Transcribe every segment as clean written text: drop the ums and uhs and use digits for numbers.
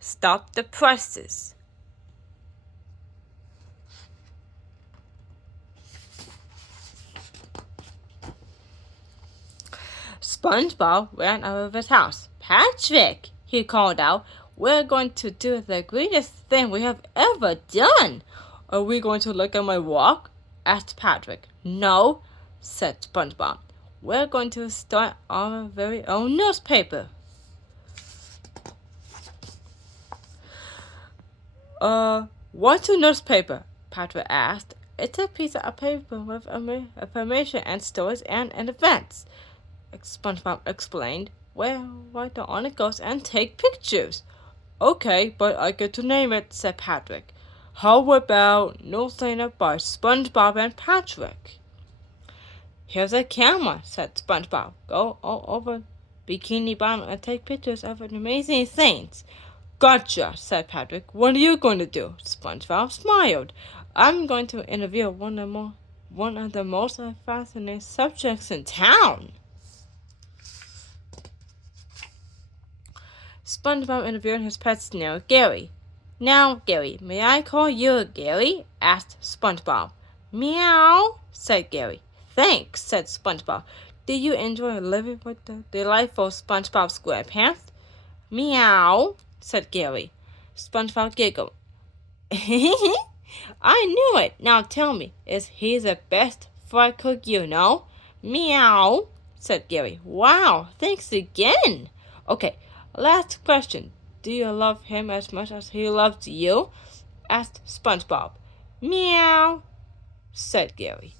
Stop the presses. SpongeBob ran out of his house. Patrick, he called out, we're going to do the greatest thing we have ever done. Are we going to look at my walk? Asked Patrick. No, said SpongeBob. We're going to start our very own newspaper. What's a newspaper? Patrick asked. It's a piece of paper with information and stories and events, SpongeBob explained. Well, write on it goes and take pictures. Okay, but I get to name it, said Patrick. How about Newsletter by SpongeBob and Patrick? Here's a camera, said SpongeBob. Go all over Bikini Bottom and take pictures of amazing things. Gotcha, said Patrick. What are you going to do? SpongeBob smiled. I'm going to interview one of the most fascinating subjects in town. SpongeBob interviewed his pet snail, Gary. Now, Gary, may I call you Gary? Asked SpongeBob. Meow, said Gary. Thanks, said SpongeBob. Do you enjoy living with the delightful SpongeBob SquarePants? Meow, said Gary. SpongeBob giggled. I knew it. Now tell me, is he the best fry cook you know? Meow, said Gary. Wow, thanks again. Okay, last question. Do you love him as much as he loves you? Asked SpongeBob. Meow, said Gary.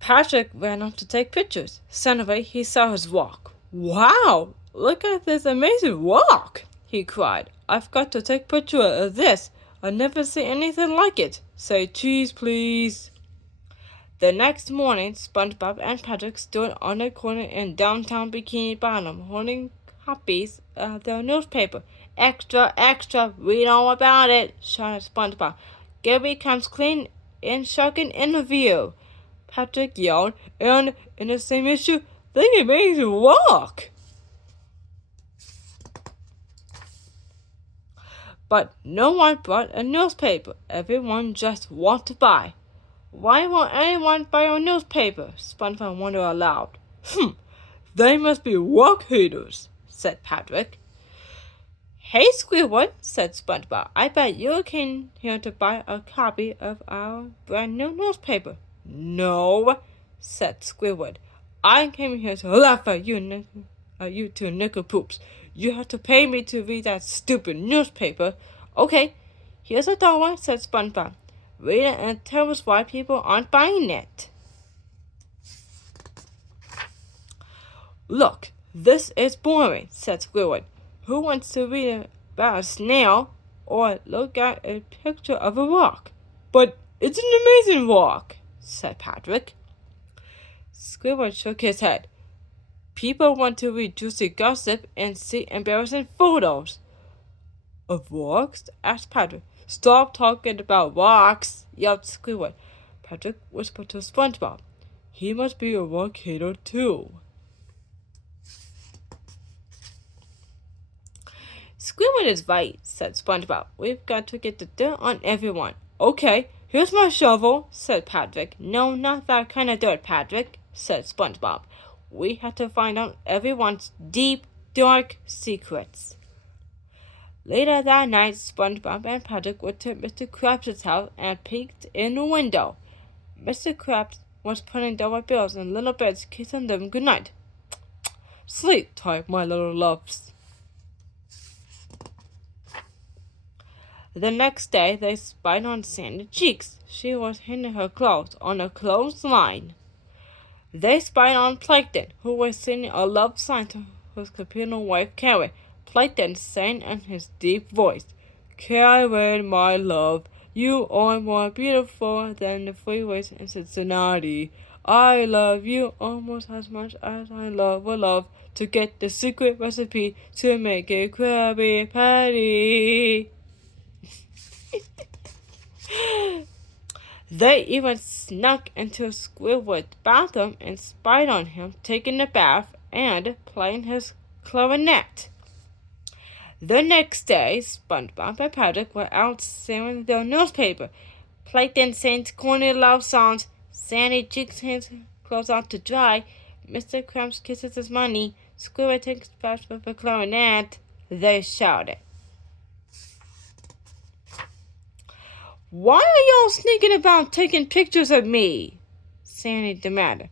Patrick ran off to take pictures. Suddenly, he saw his walk. Wow, look at this amazing walk, he cried. I've got to take a picture of this. I've never seen anything like it. Say cheese, please. The next morning, SpongeBob and Patrick stood on a corner in downtown Bikini Bottom, holding copies of the newspaper. Extra, extra, read all about it, shouted SpongeBob. Gary comes clean in shocking interview, Patrick yelled, and in the same issue, they made him walk. But no one brought a newspaper. Everyone just walked by. Why won't anyone buy a newspaper? SpongeBob wondered aloud. They must be walk haters, said Patrick. Hey, Squidward, said SpongeBob. I bet you came here to buy a copy of our brand new newspaper. No, said Squidward. I came here to laugh at you two nickelpoops. You have to pay me to read that stupid newspaper. Okay, here's $1, said SpongeBob. Read it and tell us why people aren't buying it. Look, this is boring, said Squidward. Who wants to read about a snail or look at a picture of a rock? But it's an amazing rock, said Patrick. Squidward shook his head. People want to read juicy gossip and see embarrassing photos. Of rocks? Asked Patrick. Stop talking about rocks, yelled Squidward. Patrick whispered to SpongeBob. He must be a rock hater too. Squidward is right, said SpongeBob. We've got to get the dirt on everyone. Okay, here's my shovel, said Patrick. No, not that kind of dirt, Patrick, said SpongeBob. We have to find out everyone's deep, dark secrets. Later that night, SpongeBob and Patrick went to Mr. Krabs' house and peeked in the window. Mr. Krabs was putting dollar bills in little beds, kissing them goodnight. Sleep tight, my little loves. The next day, they spied on Sandy Cheeks. She was hanging her clothes on a clothesline. They spied on Plankton, who was singing a love song to his computer wife, Karen. Plankton sang in his deep voice, Karen, my love, you are more beautiful than the freeways in Cincinnati. I love you almost as much as I would love to get the secret recipe to make a Krabby Patty. They even snuck into Squidward's bathroom and spied on him taking a bath and playing his clarinet. The next day, SpongeBob and Patrick were out selling their newspaper. Plankton sings corny love songs. Sandy jigs his clothes out to dry. Mr. Krabs kisses his money. Squidward takes back with a clarinet. They shouted. "Why are y'all sneaking about taking pictures of me?" Sandy demanded.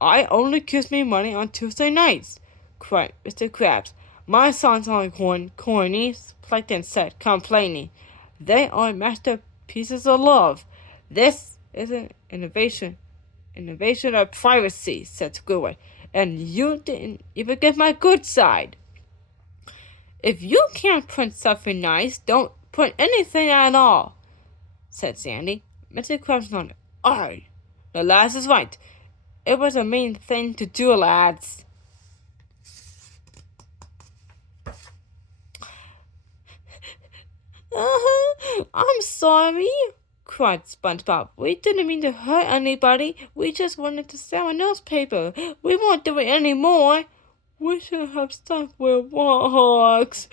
"I only kiss me money on Tuesday nights," cried Mr. Krabs. "My songs aren't corny," Plankton said, complaining. "They are masterpieces of love. This is an invasion of privacy," said Squidward. "And you didn't even get my good side." "If you can't print something nice, don't print anything at all," said Sandy. Mr. Krabs nodded. "Aye, the lass is right. It was a mean thing to do, lads." "I'm sorry," cried SpongeBob. "We didn't mean to hurt anybody. We just wanted to sell a newspaper. We won't do it anymore. We should have stuck with warthogs,"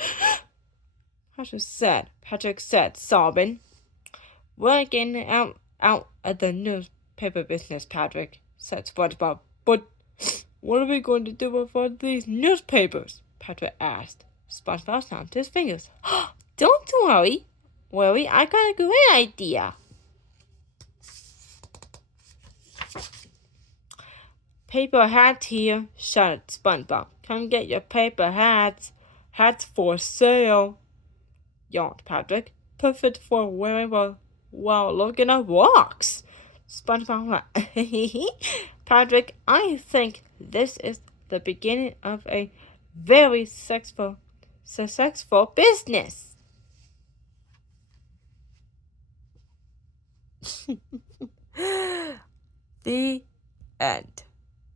Patrick said, sobbing. "We're getting out of the newspaper business, Patrick," said SpongeBob. "But what are we going to do with all these newspapers?" Patrick asked. SpongeBob snapped his fingers. "Don't worry, I got a great idea." "Paper hat here," shouted SpongeBob. "Come get your paper hats." "Hats for sale," yawned Patrick. "Perfect for wearing while looking at rocks." SpongeBob laughed. "Patrick, I think this is the beginning of a very successful business." The end.